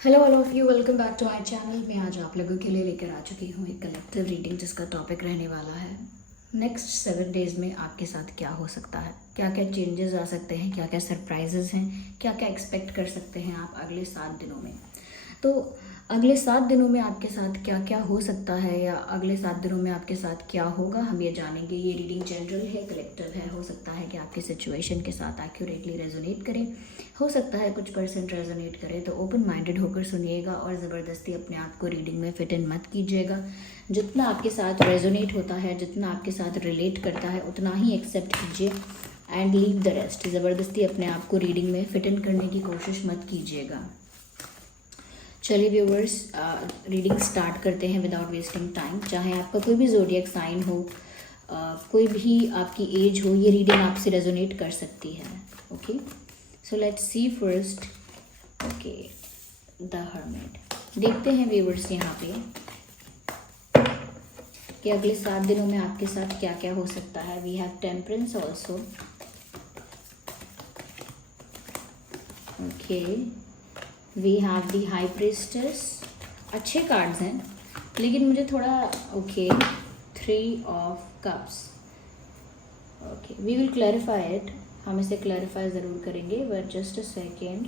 Hello all of you, welcome back to my channel. मैं आज आप लोगों के लिए लेकर आ चुकी हूँ एक कलेक्टिव रीडिंग जिसका टॉपिक रहने वाला है नेक्स्ट 7 डेज में आपके साथ क्या हो सकता है, क्या क्या चेंजेस आ सकते हैं, क्या क्या सरप्राइजेस हैं, क्या क्या एक्सपेक्ट कर सकते हैं आप अगले 7 दिनों में। तो अगले 7 दिनों में आपके साथ क्या क्या हो सकता है या अगले 7 दिनों में आपके साथ क्या होगा, हम ये जानेंगे। ये रीडिंग जनरल है, कलेक्टिव है। हो सकता है कि आपकी सिचुएशन के साथ एक्यूरेटली रेजोनेट करे, हो सकता है कुछ परसेंट रेजोनेट करे। तो ओपन माइंडेड होकर सुनिएगा और ज़बरदस्ती अपने आप को रीडिंग में फिट इन मत कीजिएगा। जितना आपके साथ रेजोनेट होता है, जितना आपके साथ रिलेट करता है, उतना ही एक्सेप्ट कीजिए एंड लीव द रेस्ट। ज़बरदस्ती अपने आप को रीडिंग में फिट इन करने की कोशिश मत कीजिएगा। चलिए व्यूवर्स, रीडिंग स्टार्ट करते हैं विदाउट वेस्टिंग टाइम। चाहे आपका कोई भी ज़ोडिएक साइन हो, कोई भी आपकी एज हो, ये रीडिंग आपसे रेजोनेट कर सकती है। Okay, so let's see first. Okay, the hermit. देखते हैं व्यूवर्स यहाँ पे कि अगले 7 दिनों में आपके साथ क्या क्या हो सकता है। We have temperance also. Okay, we have the high priestess. अच्छे कार्ड्स हैं लेकिन मुझे थोड़ा okay 3 of cups. Okay, we will clarify it. हम इसे क्लैरिफाई ज़रूर करेंगे, बट जस्ट अ सेकेंड।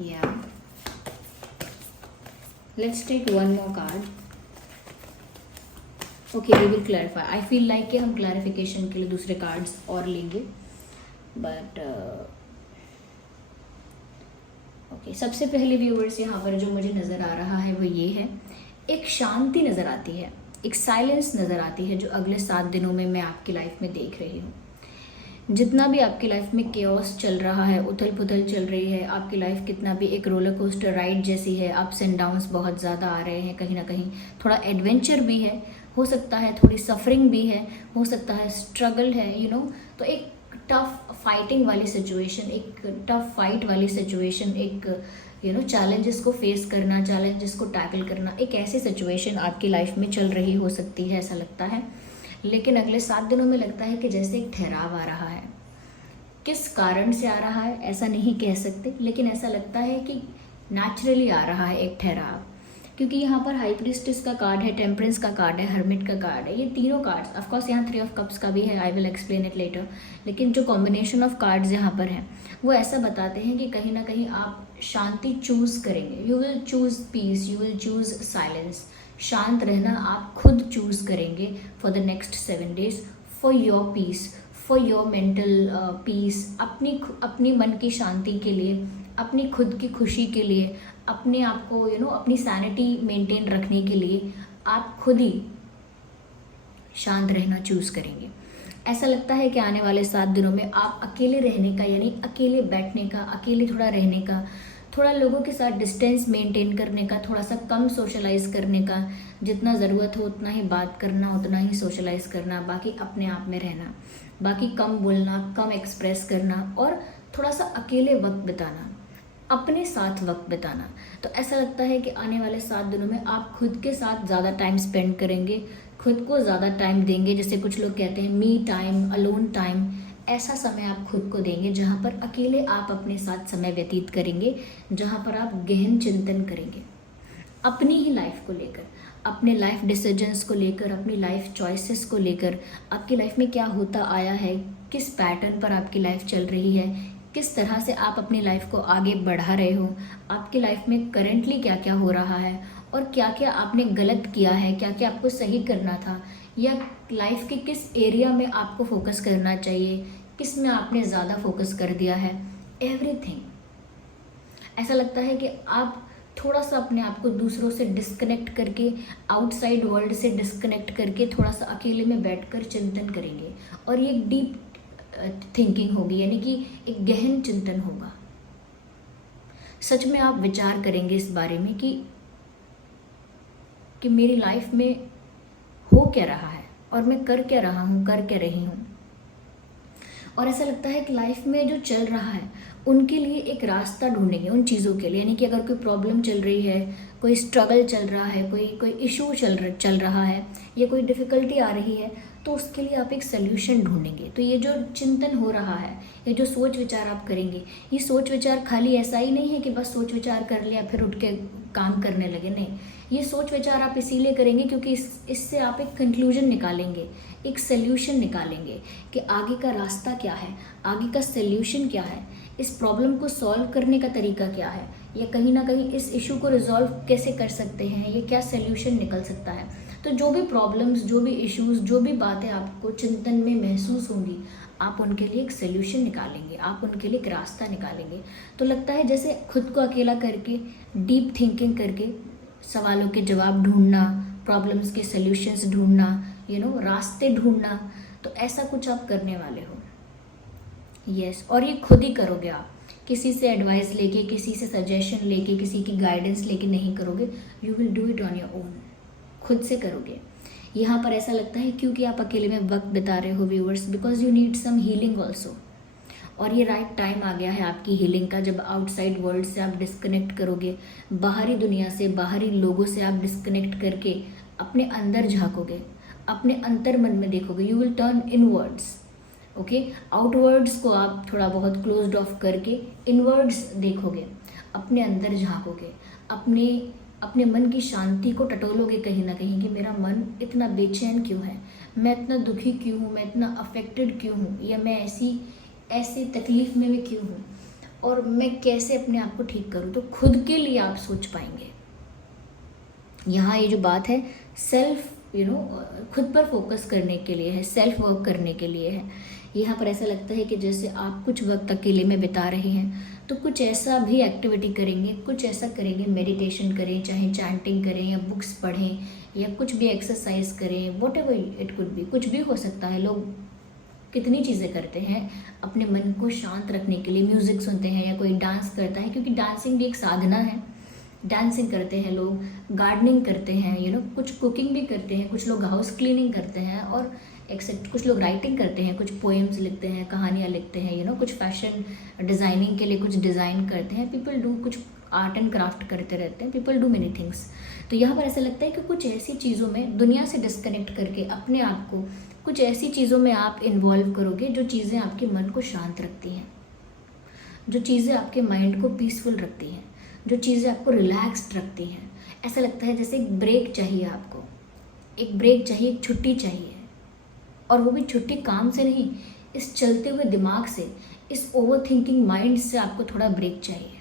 या let's take one more card. Okay, we will clarify. I feel like कि हम क्लैरिफिकेशन के लिए दूसरे कार्ड्स और लेंगे, बट ओके, सबसे पहले व्यूवर्स यहाँ पर जो मुझे नज़र आ रहा है वो ये है, एक शांति नज़र आती है, एक साइलेंस नज़र आती है जो अगले 7 दिनों में मैं आपकी लाइफ में देख रही हूँ। जितना भी आपकी लाइफ में केओस चल रहा है, उथल पुथल चल रही है, आपकी लाइफ कितना भी एक रोलर कोस्टर राइड जैसी है, अप्स एंड डाउन्स बहुत ज़्यादा आ रहे हैं, कहीं ना कहीं थोड़ा एडवेंचर भी है, हो सकता है थोड़ी सफरिंग भी है, हो सकता है स्ट्रगल है, तो एक टफ फाइटिंग वाली सिचुएशन, एक टफ फाइट वाली सिचुएशन, एक चैलेंजेस को फेस करना, चैलेंजेस को टैकल करना, एक ऐसी सिचुएशन आपकी लाइफ में चल रही हो सकती है, ऐसा लगता है। लेकिन अगले 7 दिनों में लगता है कि जैसे एक ठहराव आ रहा है। किस कारण से आ रहा है ऐसा नहीं कह सकते, लेकिन ऐसा लगता है कि नेचुरली आ रहा है एक ठहराव, क्योंकि यहाँ पर हाई प्रीस्टेस का कार्ड है, टेम्परेंस का कार्ड है, हर्मिट का कार्ड है। ये तीनों कार्ड्स, ऑफकोर्स यहाँ 3 ऑफ कप्स का भी है, I will explain it later, लेकिन जो कॉम्बिनेशन ऑफ कार्ड्स यहाँ पर हैं वो ऐसा बताते हैं कि कहीं ना कहीं आप शांति चूज़ करेंगे। You will choose peace, you will choose silence. शांत रहना आप खुद चूज़ करेंगे for the next 7 days, for your peace, for your mental peace, अपनी मन की शांति के लिए, अपनी खुद की खुशी के लिए, अपने आप को अपनी सैनिटी मेंटेन रखने के लिए आप खुद ही शांत रहना चूज़ करेंगे। ऐसा लगता है कि आने वाले 7 दिनों में आप अकेले रहने का, यानी अकेले बैठने का, अकेले थोड़ा रहने का, थोड़ा लोगों के साथ डिस्टेंस मेंटेन करने का, थोड़ा सा कम सोशलाइज करने का, जितना ज़रूरत हो उतना ही बात करना, उतना ही सोशलाइज करना, बाकी अपने आप में रहना, बाकी कम बोलना, कम एक्सप्रेस करना और थोड़ा सा अकेले वक्त बिताना, अपने साथ वक्त बिताना। तो ऐसा लगता है कि आने वाले 7 दिनों में आप खुद के साथ ज़्यादा टाइम स्पेंड करेंगे, खुद को ज़्यादा टाइम देंगे। जैसे कुछ लोग कहते हैं मी टाइम, अलोन टाइम, ऐसा समय आप खुद को देंगे जहाँ पर अकेले आप अपने साथ समय व्यतीत करेंगे, जहाँ पर आप गहन चिंतन करेंगे अपनी ही लाइफ को लेकर, अपने लाइफ डिसीजंस को लेकर, अपनी लाइफ चॉइसेस को लेकर, आपकी लाइफ में क्या होता आया है, किस पैटर्न पर आपकी लाइफ चल रही है, किस तरह से आप अपनी लाइफ को आगे बढ़ा रहे हो, आपकी लाइफ में करेंटली क्या क्या हो रहा है और क्या क्या आपने गलत किया है, क्या क्या आपको सही करना था, या लाइफ के किस एरिया में आपको फोकस करना चाहिए, किस में आपने ज़्यादा फोकस कर दिया है, एवरीथिंग। ऐसा लगता है कि आप थोड़ा सा अपने आप को दूसरों से डिस्कनेक्ट करके, आउटसाइड वर्ल्ड से डिस्कनेक्ट करके, थोड़ा सा अकेले में बैठकर चिंतन करेंगे और ये एक डीप थिंकिंग होगी, यानी कि एक गहन चिंतन होगा। सच में आप विचार करेंगे इस बारे में कि मेरी लाइफ में हो क्या रहा है और मैं कर क्या रहा हूँ, कर क्या रही हूँ। और ऐसा लगता है कि लाइफ में जो चल रहा है उनके लिए एक रास्ता ढूंढेंगे, उन चीज़ों के लिए, यानी कि अगर कोई प्रॉब्लम चल रही है, कोई स्ट्रगल चल रहा है, कोई इशू चल रहा है या कोई डिफ़िकल्टी आ रही है, तो उसके लिए आप एक सल्यूशन ढूंढेंगे। तो ये जो चिंतन हो रहा है, ये जो सोच विचार आप करेंगे, ये सोच विचार खाली ऐसा ही नहीं है कि बस सोच विचार कर लिया फिर उठ के काम करने लगे, नहीं। ये सोच विचार आप इसीलिए करेंगे क्योंकि इससे आप एक कंक्लूजन निकालेंगे, एक सल्यूशन निकालेंगे कि आगे का रास्ता क्या है, आगे का सल्यूशन क्या है, इस प्रॉब्लम को सॉल्व करने का तरीका क्या है, या कहीं ना कहीं इस इशू को रिजॉल्व कैसे कर सकते हैं, ये क्या सल्यूशन निकल सकता है। तो जो भी प्रॉब्लम्स, जो भी इश्यूज, जो भी बातें आपको चिंतन में महसूस होंगी, आप उनके लिए एक सल्यूशन निकालेंगे, आप उनके लिए एक रास्ता निकालेंगे। तो लगता है जैसे खुद को अकेला करके, डीप थिंकिंग करके, सवालों के जवाब ढूंढना, प्रॉब्लम्स के सल्यूशंस ढूंढना, रास्ते ढूंढना, तो ऐसा कुछ आप करने वाले हो। यस, और ये खुद ही करोगे आप, किसी से एडवाइस लेके, किसी से सजेशन लेके, किसी की गाइडेंस लेके नहीं करोगे। You will do it on your own, खुद से करोगे। यहाँ पर ऐसा लगता है क्योंकि आप अकेले में वक्त बिता रहे हो viewers, because you need some healing also. और ये राइट टाइम आ गया है आपकी हीलिंग का, जब आउटसाइड वर्ल्ड से आप डिस्कनेक्ट करोगे, बाहरी दुनिया से, बाहरी लोगों से आप डिस्कनेक्ट करके अपने अंदर झांकोगे, अपने अंतर मन में देखोगे। You will turn inwards, okay. Outwards को आप थोड़ा बहुत क्लोज्ड ऑफ करके इनवर्ड्स देखोगे, अपने अंदर झांकोगे, अपने मन की शांति को टटोलोगे कहीं ना कहीं कि मेरा मन इतना बेचैन क्यों है, मैं इतना दुखी क्यों हूँ, मैं इतना अफेक्टेड क्यों हूँ, या मैं ऐसी तकलीफ में मैं क्यों हूँ, और मैं कैसे अपने आप को ठीक करूँ। तो खुद के लिए आप सोच पाएंगे। यहाँ ये जो बात है सेल्फ खुद पर फोकस करने के लिए है, सेल्फ वर्क करने के लिए है। यहाँ पर ऐसा लगता है कि जैसे आप कुछ वक्त अकेले में बिता रहे हैं, तो कुछ ऐसा भी एक्टिविटी करेंगे, कुछ ऐसा करेंगे, मेडिटेशन करें, चाहे चैंटिंग करें, या बुक्स पढ़ें, या कुछ भी एक्सरसाइज करें, what ever it could be, कुछ भी हो सकता है। लोग कितनी चीज़ें करते हैं अपने मन को शांत रखने के लिए, म्यूज़िक सुनते हैं, या कोई डांस करता है, क्योंकि डांसिंग भी एक साधना है। डांसिंग करते हैं लोग, गार्डनिंग करते हैं, कुछ कुकिंग भी करते हैं, कुछ लोग हाउस क्लीनिंग करते हैं, और एक्सेप्ट कुछ लोग राइटिंग करते हैं, कुछ पोएम्स लिखते हैं, कहानियाँ लिखते हैं, कुछ फैशन डिज़ाइनिंग के लिए कुछ डिज़ाइन करते हैं, पीपल डू, कुछ आर्ट एंड क्राफ्ट करते रहते हैं, पीपल डू मेनी थिंग्स। तो यहाँ पर ऐसा लगता है कि कुछ ऐसी चीज़ों में दुनिया से डिस्कनेक्ट करके अपने आप को कुछ ऐसी चीज़ों में आप इन्वॉल्व करोगे जो चीज़ें आपके मन को शांत रखती हैं, जो चीज़ें आपके माइंड को पीसफुल रखती हैं, जो चीज़ें आपको रिलैक्स्ड रखती हैं। ऐसा लगता है जैसे एक ब्रेक चाहिए आपको, एक ब्रेक चाहिए, एक छुट्टी चाहिए, और वो भी छुट्टी काम से नहीं, इस चलते हुए दिमाग से, इस ओवर थिंकिंग माइंड से आपको थोड़ा ब्रेक चाहिए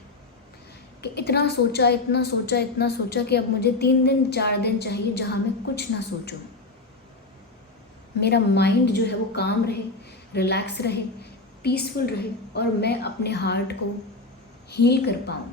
कि इतना सोचा, इतना सोचा, इतना सोचा कि अब मुझे 3 दिन 4 दिन चाहिए जहाँ मैं कुछ ना सोचूं, मेरा माइंड जो है वो काम रहे, रिलैक्स रहे, पीसफुल रहे, और मैं अपने हार्ट को हील कर पाऊँ।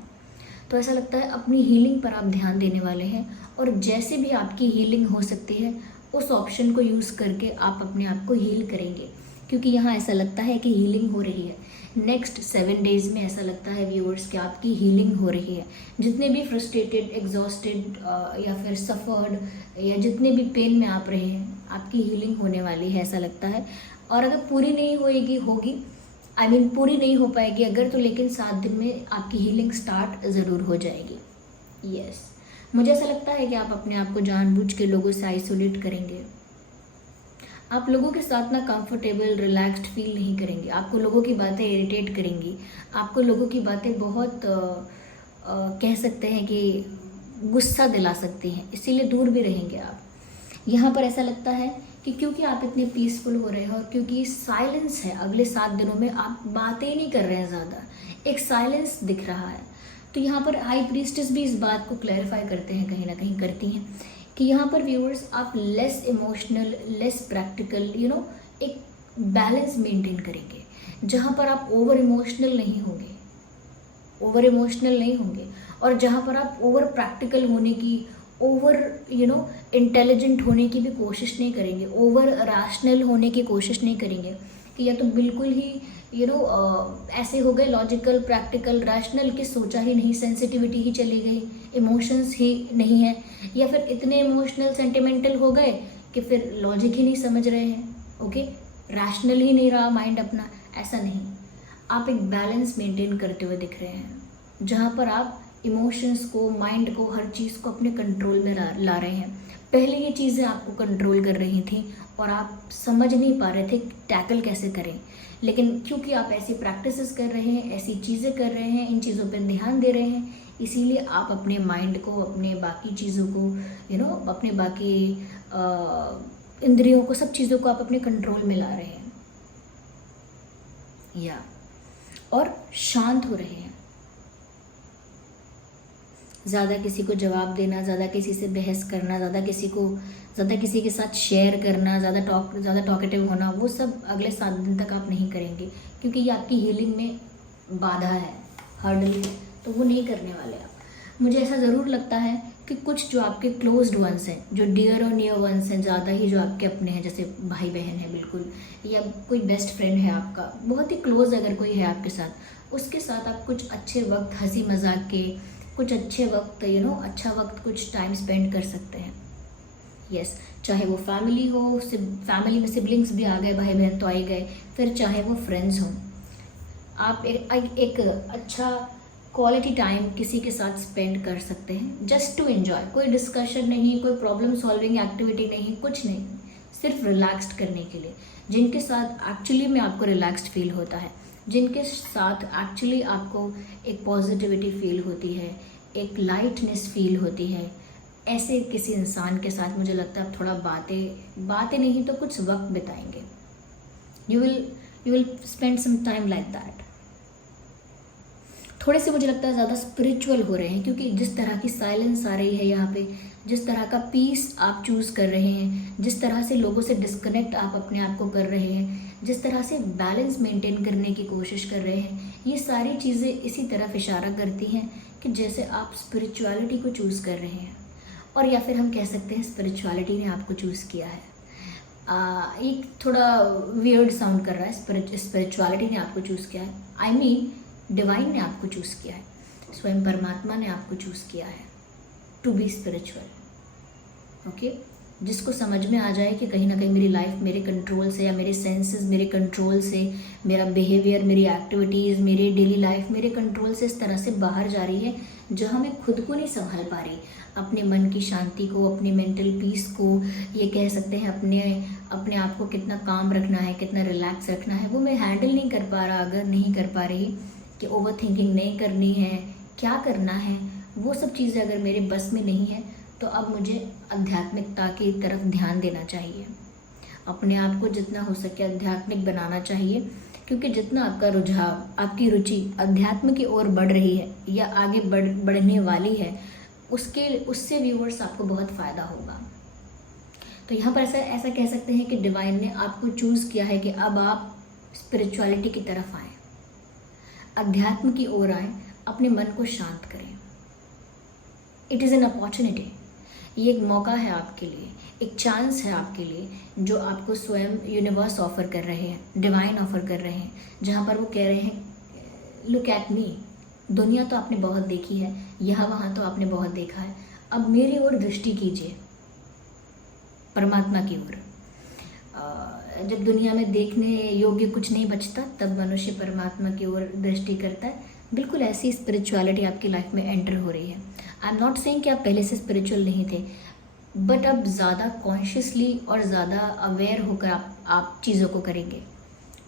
तो ऐसा लगता है अपनी हीलिंग पर आप ध्यान देने वाले हैं, और जैसे भी आपकी हीलिंग हो सकती है उस ऑप्शन को यूज़ करके आप अपने आप को हील करेंगे, क्योंकि यहाँ ऐसा लगता है कि हीलिंग हो रही है। नेक्स्ट 7 डेज़ में ऐसा लगता है व्यूअर्स कि आपकी हीलिंग हो रही है। जितने भी फ्रस्ट्रेटेड, एग्जॉस्टेड या फिर सफ़र्ड, या जितने भी पेन में आप रहे हैं, आपकी हीलिंग होने वाली है ऐसा लगता है। और अगर पूरी नहीं होगी पूरी नहीं हो पाएगी अगर, तो लेकिन 7 दिन में आपकी हीलिंग स्टार्ट ज़रूर हो जाएगी। यस, मुझे ऐसा लगता है कि आप अपने आप को जानबूझ के लोगों से आइसोलेट करेंगे। आप लोगों के साथ ना कंफर्टेबल, रिलैक्स्ड फील नहीं करेंगे। आपको लोगों की बातें इरिटेट करेंगी, आपको लोगों की बातें बहुत कह सकते हैं कि गुस्सा दिला सकती हैं, इसीलिए दूर भी रहेंगे आप। यहाँ पर ऐसा लगता है कि क्योंकि आप इतने पीसफुल हो रहे हैं, और क्योंकि साइलेंस है, अगले 7 दिनों में आप बातें ही नहीं कर रहे हैं ज़्यादा, एक साइलेंस दिख रहा है। तो यहाँ पर हाई प्रीस्टेस भी इस बात को क्लैरिफाई करते हैं, कहीं ना कहीं करती हैं, कि यहाँ पर व्यूअर्स आप लेस इमोशनल, लेस प्रैक्टिकल, एक बैलेंस मेंटेन करेंगे, जहाँ पर आप ओवर इमोशनल नहीं होंगे, और जहाँ पर आप ओवर प्रैक्टिकल होने की, ओवर इंटेलिजेंट होने की भी कोशिश नहीं करेंगे, ओवर रैशनल होने की कोशिश नहीं करेंगे कि या तो बिल्कुल ही ऐसे हो गए लॉजिकल, प्रैक्टिकल, रैशनल कि सोचा ही नहीं, सेंसिटिविटी ही चली गई, इमोशंस ही नहीं है, या फिर इतने इमोशनल सेंटिमेंटल हो गए कि फिर लॉजिक ही नहीं समझ रहे हैं, ओके, रैशनल ही नहीं रहा माइंड अपना। ऐसा नहीं, आप एक बैलेंस मेंटेन करते हुए दिख रहे हैं, जहाँ पर आप इमोशंस को, माइंड को, हर चीज़ को अपने कंट्रोल में ला रहे हैं। पहले ये चीज़ें आपको कंट्रोल कर रही थी, और आप समझ नहीं पा रहे थे टैकल कैसे करें, लेकिन क्योंकि आप ऐसी प्रैक्टिसेस कर रहे हैं, ऐसी चीज़ें कर रहे हैं, इन चीज़ों पर ध्यान दे रहे हैं, इसीलिए आप अपने माइंड को, अपने बाकी चीज़ों को अपने बाकी इंद्रियों को, सब चीज़ों को आप अपने कंट्रोल में ला रहे हैं और शांत हो रहे हैं। ज़्यादा किसी को जवाब देना, ज़्यादा किसी से बहस करना, ज़्यादा किसी के साथ शेयर करना, ज़्यादा टॉकेटिव होना, वो सब अगले 7 दिन तक आप नहीं करेंगे, क्योंकि ये आपकी हीलिंग में बाधा है, हर्डल है, तो वो नहीं करने वाले आप। मुझे ऐसा ज़रूर लगता है कि कुछ जो आपके क्लोज्ड वंस हैं, जो डियर और नियर वंस हैं, ज़्यादा ही जो आपके अपने हैं, जैसे भाई बहन है बिल्कुल, या कोई बेस्ट फ्रेंड है आपका, बहुत ही क्लोज अगर कोई है आपके साथ, उसके साथ आप कुछ अच्छे वक्त, हंसी मजाक के कुछ अच्छे वक्त, अच्छा वक्त, कुछ टाइम स्पेंड कर सकते हैं। यस, चाहे वो फैमिली हो, फैमिली में सिबलिंग्स भी आ गए, भाई बहन तो आ ही गए, फिर चाहे वो फ्रेंड्स हों, आप एक अच्छा क्वालिटी टाइम किसी के साथ स्पेंड कर सकते हैं, जस्ट टू एंजॉय। कोई डिस्कशन नहीं, कोई प्रॉब्लम सॉल्विंग एक्टिविटी नहीं, कुछ नहीं, सिर्फ रिलैक्स्ड करने के लिए। जिनके साथ एक्चुअली में आपको रिलैक्स्ड फील होता है, जिनके साथ एक्चुअली आपको एक पॉजिटिविटी फील होती है, एक लाइटनेस फील होती है, ऐसे किसी इंसान के साथ मुझे लगता है आप थोड़ा बातें नहीं तो कुछ वक्त बिताएंगे। You will spend some time like that. थोड़े से मुझे लगता है ज़्यादा स्पिरिचुअल हो रहे हैं, क्योंकि जिस तरह की साइलेंस आ रही है यहाँ पे, जिस तरह का पीस आप चूज़ कर रहे हैं, जिस तरह से लोगों से डिस्कनेक्ट आप अपने आप को कर रहे हैं, जिस तरह से बैलेंस मेंटेन करने की कोशिश कर रहे हैं, ये सारी चीज़ें इसी तरफ इशारा करती हैं कि जैसे आप स्पिरिचुअलिटी को चूज़ कर रहे हैं, और या फिर हम कह सकते हैं स्पिरिचुअलिटी ने आपको चूज़ किया है। एक थोड़ा वियर्ड साउंड कर रहा है, स्पिरिचुअलिटी ने आपको चूज़ किया है, आई मीन डिवाइन ने आपको चूज़ किया है, स्वयं परमात्मा ने आपको चूज़ किया है टू बी स्पिरिचुअल। ओके, जिसको समझ में आ जाए कि कहीं ना कहीं मेरी लाइफ मेरे कंट्रोल से, या मेरे सेंसेस मेरे कंट्रोल से, मेरा बिहेवियर, मेरी एक्टिविटीज़, मेरी डेली लाइफ मेरे कंट्रोल से इस तरह से बाहर जा रही है, जहाँ मैं खुद को नहीं संभाल पा रही, अपने मन की शांति को, अपने मेंटल पीस को, ये कह सकते हैं अपने आप को कितना काम रखना है, कितना रिलैक्स रखना है, वो मैं हैंडल नहीं कर पा रहा, अगर नहीं कर पा रही कि ओवर थिंकिंग नहीं करनी है, क्या करना है, वो सब चीज़ें अगर मेरे बस में नहीं है, तो अब मुझे आध्यात्मिकता की तरफ ध्यान देना चाहिए। अपने आप को जितना हो सके आध्यात्मिक बनाना चाहिए, क्योंकि जितना आपका रुझाव, आपकी रुचि अध्यात्म की ओर बढ़ रही है या आगे बढ़ने वाली है, उससे व्यूअर्स आपको बहुत फ़ायदा होगा। तो यहाँ पर ऐसा कह सकते हैं कि डिवाइन ने आपको चूज़ किया है कि अब आप स्पिरिचुअलिटी की तरफ आएँ, अध्यात्म की ओर आएँ, अपने मन को शांत करें। इट इज़ एन अपॉर्चुनिटी, ये एक मौका है आपके लिए, एक चांस है आपके लिए, जो आपको स्वयं यूनिवर्स ऑफर कर रहे हैं, डिवाइन ऑफर कर रहे हैं, जहाँ पर वो कह रहे हैं लुक एट मी, दुनिया तो आपने बहुत देखी है, यहाँ वहाँ तो आपने बहुत देखा है, अब मेरी ओर दृष्टि कीजिए, परमात्मा की ओर। जब दुनिया में देखने योग्य कुछ नहीं बचता, तब मनुष्य परमात्मा की ओर दृष्टि करता है। बिल्कुल ऐसी स्पिरिचुअलिटी आपकी लाइफ में एंटर हो रही है। आई एम नॉट सेइंग कि आप पहले से स्पिरिचुअल नहीं थे, बट अब ज़्यादा कॉन्शियसली और ज़्यादा अवेयर होकर आप चीज़ों को करेंगे।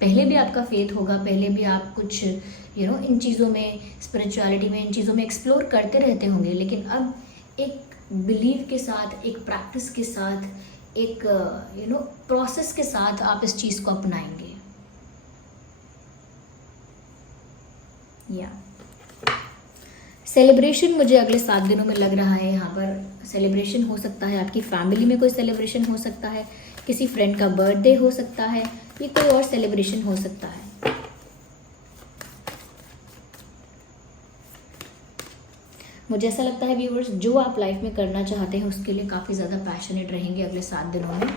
पहले भी आपका फेथ होगा, पहले भी आप कुछ इन चीज़ों में, स्पिरिचुअलिटी में, इन चीज़ों में एक्सप्लोर करते रहते होंगे, लेकिन अब एक बिलीव के साथ, एक प्रैक्टिस के साथ, एक प्रोसेस के साथ आप इस चीज़ को अपनाएंगे। सेलिब्रेशन मुझे अगले 7 दिनों में लग रहा है, यहाँ पर सेलिब्रेशन हो सकता है, आपकी फैमिली में कोई सेलिब्रेशन हो सकता है, किसी फ्रेंड का बर्थडे हो सकता है, ये कोई और सेलिब्रेशन हो सकता है। मुझे ऐसा लगता है व्यूअर्स, जो आप लाइफ में करना चाहते हैं उसके लिए काफ़ी ज़्यादा पैशनेट रहेंगे अगले 7 दिनों में।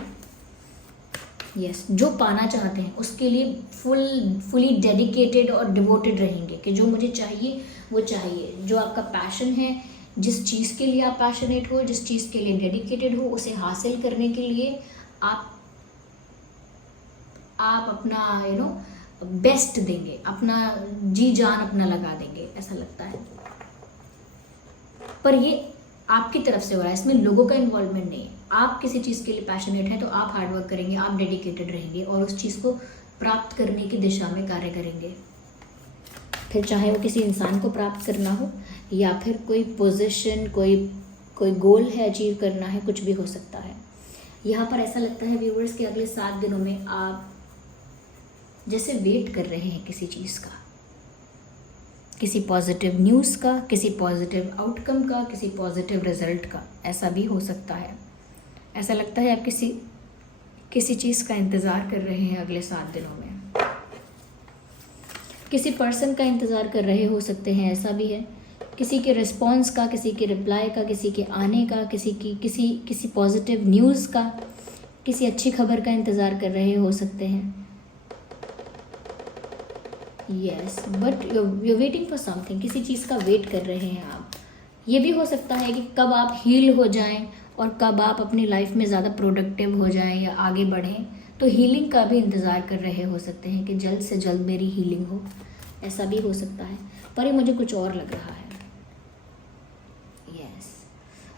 यस, जो पाना चाहते हैं उसके लिए फुली डेडिकेटेड और डिवोटेड रहेंगे कि जो मुझे चाहिए वो चाहिए। जो आपका पैशन है, जिस चीज़ के लिए आप पैशनेट हो, जिस चीज़ के लिए डेडिकेटेड हो, उसे हासिल करने के लिए आप अपना बेस्ट देंगे, अपना जी जान अपना लगा देंगे, ऐसा लगता है। पर ये आपकी तरफ से हो रहा है, इसमें लोगों का इन्वॉल्वमेंट नहीं है। आप किसी चीज़ के लिए पैशनेट हैं तो आप हार्डवर्क करेंगे, आप डेडिकेटेड रहेंगे और उस चीज़ को प्राप्त करने की दिशा में कार्य करेंगे। फिर चाहे वो किसी इंसान को प्राप्त करना हो या फिर कोई पोजीशन, कोई गोल है अचीव करना है, कुछ भी हो सकता है। यहाँ पर ऐसा लगता है व्यूवर्स कि अगले 7 दिनों में आप जैसे वेट कर रहे हैं किसी चीज़ का, किसी पॉजिटिव न्यूज़ का, किसी पॉजिटिव आउटकम का, किसी पॉजिटिव रिजल्ट का। ऐसा भी हो सकता है। ऐसा लगता है आप किसी चीज़ का इंतज़ार कर रहे हैं अगले 7 दिनों में। किसी पर्सन का इंतज़ार कर रहे हो सकते हैं, ऐसा भी है। किसी के रिस्पॉन्स का, किसी के रिप्लाई का, किसी के आने का, किसी पॉजिटिव न्यूज़ का, किसी अच्छी खबर का इंतज़ार कर रहे हो सकते हैं। Yes, but you waiting for something, किसी चीज़ का वेट कर रहे हैं आप। ये भी हो सकता है कि कब आप हील हो जाएं और कब आप अपनी लाइफ में ज़्यादा प्रोडक्टिव हो जाएं या आगे बढ़ें, तो हीलिंग का भी इंतज़ार कर रहे हो सकते हैं कि जल्द से जल्द मेरी हीलिंग हो। ऐसा भी हो सकता है, पर ये मुझे कुछ और लग रहा है। यस,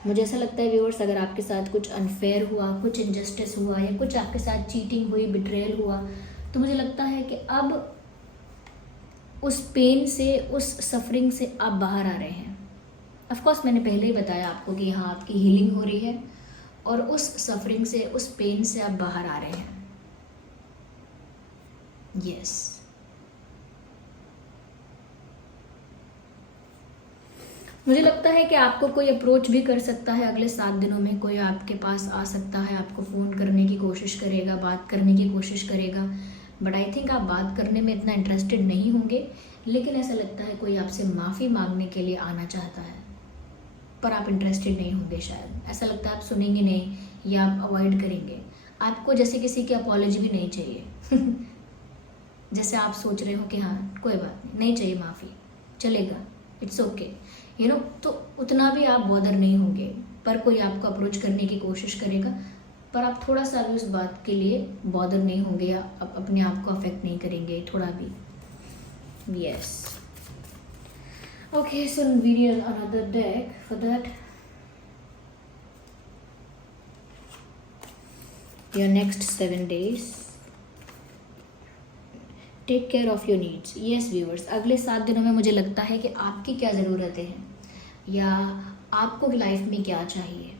मुझे ऐसा लगता है व्यूअर्स, अगर आपके साथ कुछ अनफेयर हुआ, कुछ इनजस्टिस हुआ या कुछ आपके साथ चीटिंग हुई, बिट्रेयल हुआ, तो मुझे लगता है कि अब उस पेन से, उस सफरिंग से आप बाहर आ रहे हैं। ऑफ कोर्स मैंने पहले ही बताया आपको कि यहाँ आपकी हीलिंग हो रही है और उस सफरिंग से, उस पेन से आप बाहर आ रहे हैं। यस, मुझे लगता है कि आपको कोई अप्रोच भी कर सकता है अगले 7 दिनों में। कोई आपके पास आ सकता है, आपको फ़ोन करने की कोशिश करेगा, बात करने की कोशिश करेगा, बट आई थिंक आप बात करने में इतना इंटरेस्टेड नहीं होंगे। लेकिन ऐसा लगता है कोई आपसे माफ़ी मांगने के लिए आना चाहता है, पर आप इंटरेस्टेड नहीं होंगे शायद। ऐसा लगता है आप सुनेंगे नहीं या आप अवॉइड करेंगे। आपको जैसे किसी की अपॉलॉजी भी नहीं चाहिए जैसे आप सोच रहे हो कि हाँ कोई बात नहीं चाहिए माफ़ी, चलेगा, इट्स ओके, यू नो, तो उतना भी आप बॉदर नहीं होंगे। पर कोई आपको अप्रोच करने की कोशिश करेगा, पर आप थोड़ा सा भी उस बात के लिए बॉदर नहीं होंगे या अपने आप को अफेक्ट नहीं करेंगे थोड़ा भी। Yes, okay, so we need another deck for that. Your next 7 days, take care of your needs. Yes viewers, अगले 7 दिनों में मुझे लगता है कि आपकी क्या ज़रूरतें हैं या आपको लाइफ में क्या चाहिए,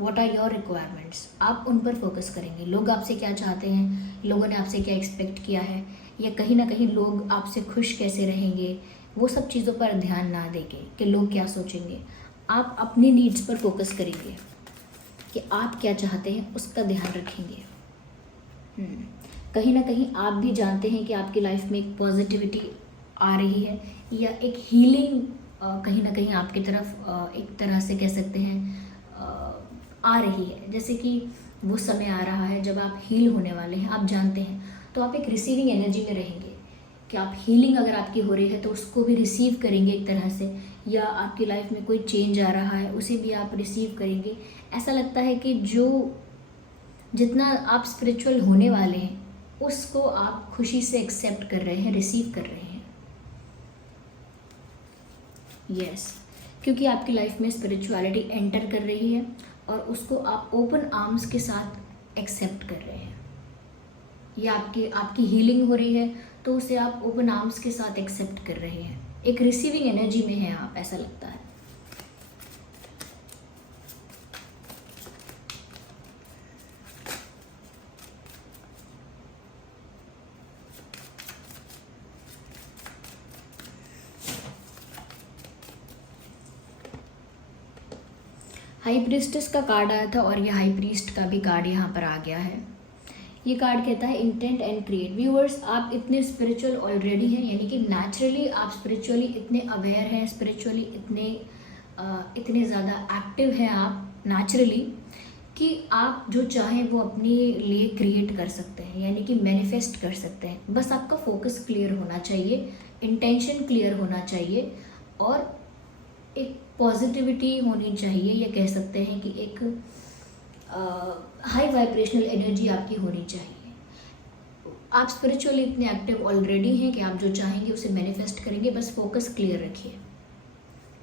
व्हाट आर योर रिक्वायरमेंट्स, आप उन पर फोकस करेंगे। लोग आपसे क्या चाहते हैं, लोगों ने आपसे क्या एक्सपेक्ट किया है, या कहीं ना कहीं लोग आपसे खुश कैसे रहेंगे, वो सब चीज़ों पर ध्यान ना देके कि लोग क्या सोचेंगे। आप अपनी नीड्स पर फोकस करेंगे कि आप क्या चाहते हैं, उसका ध्यान रखेंगे। कहीं ना कहीं आप भी जानते हैं कि आपकी लाइफ में एक पॉजिटिविटी आ रही है या एक हीलिंग कहीं ना कहीं आपकी तरफ एक तरह से कह सकते हैं आ रही है। जैसे कि वो समय आ रहा है जब आप हील होने वाले हैं, आप जानते हैं, तो आप एक रिसीविंग एनर्जी में रहेंगे कि आप हीलिंग अगर आपकी हो रही है तो उसको भी रिसीव करेंगे एक तरह से, या आपकी लाइफ में कोई चेंज आ रहा है उसे भी आप रिसीव करेंगे। ऐसा लगता है कि जितना आप स्पिरिचुअल होने वाले हैं उसको आप खुशी से एक्सेप्ट कर रहे हैं, रिसीव कर रहे हैं। यस, क्योंकि आपकी लाइफ में स्पिरिचुअलिटी एंटर कर रही है और उसको आप ओपन आर्म्स के साथ एक्सेप्ट कर रहे हैं। या आपकी हीलिंग हो रही है तो उसे आप ओपन आर्म्स के साथ एक्सेप्ट कर रहे हैं। एक रिसीविंग एनर्जी में है आप, ऐसा लगता है। हाई प्रीस्टेस का कार्ड आया था और ये हाई प्रीस्ट का भी कार्ड यहाँ पर आ गया है। ये कार्ड कहता है इंटेंट एंड क्रिएट। व्यूअर्स, आप इतने स्पिरिचुअल ऑलरेडी हैं, यानी कि नेचुरली आप स्पिरिचुअली इतने अवेयर हैं, स्पिरिचुअली इतने ज़्यादा एक्टिव हैं आप नेचुरली कि आप जो चाहें वो अपने लिए क्रिएट कर सकते हैं, यानी कि मैनिफेस्ट कर सकते हैं। बस आपका फोकस क्लियर होना चाहिए, इंटेंशन क्लियर होना चाहिए और एक पॉजिटिविटी होनी चाहिए, या कह सकते हैं कि एक हाई वाइब्रेशनल एनर्जी आपकी होनी चाहिए। आप स्पिरिचुअली इतने एक्टिव ऑलरेडी हैं कि आप जो चाहेंगे उसे मैनिफेस्ट करेंगे। बस फोकस क्लियर रखिए,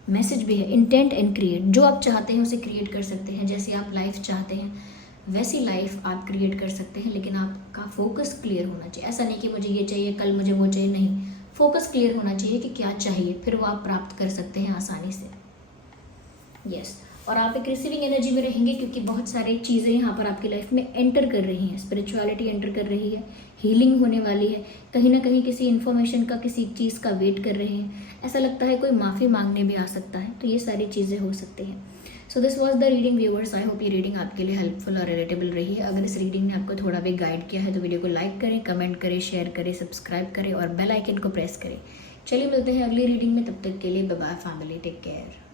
मैसेज भी है, इंटेंट एंड क्रिएट। जो आप चाहते हैं उसे क्रिएट कर सकते हैं, जैसे आप लाइफ चाहते हैं वैसी लाइफ आप क्रिएट कर सकते हैं, लेकिन आपका फोकस क्लियर होना चाहिए। ऐसा नहीं कि मुझे ये चाहिए, कल मुझे वो चाहिए, नहीं, फोकस क्लियर होना चाहिए कि क्या चाहिए, फिर वो आप प्राप्त कर सकते हैं आसानी से। यस, और आप एक रिसीविंग एनर्जी में रहेंगे क्योंकि बहुत सारी चीज़ें यहाँ पर आपकी लाइफ में एंटर कर रही हैं। स्पिरिचुअलिटी एंटर कर रही है, हीलिंग होने वाली है, कहीं ना कहीं किसी इन्फॉर्मेशन का, किसी चीज़ का वेट कर रहे हैं, ऐसा लगता है कोई माफ़ी मांगने भी आ सकता है। तो ये सारी चीज़ें हो सकती हैं। So this was the reading viewers. I hope ये रीडिंग आपके लिए हेल्पफुल और रिलेटेबल रही है। अगर इस रीडिंग ने आपको थोड़ा भी गाइड किया है तो वीडियो को लाइक करें, कमेंट करें, शेयर करें, सब्सक्राइब करें और बेल आइकन को प्रेस करें। चलिए मिलते हैं अगली रीडिंग में, तब तक के लिए bye bye family, take care.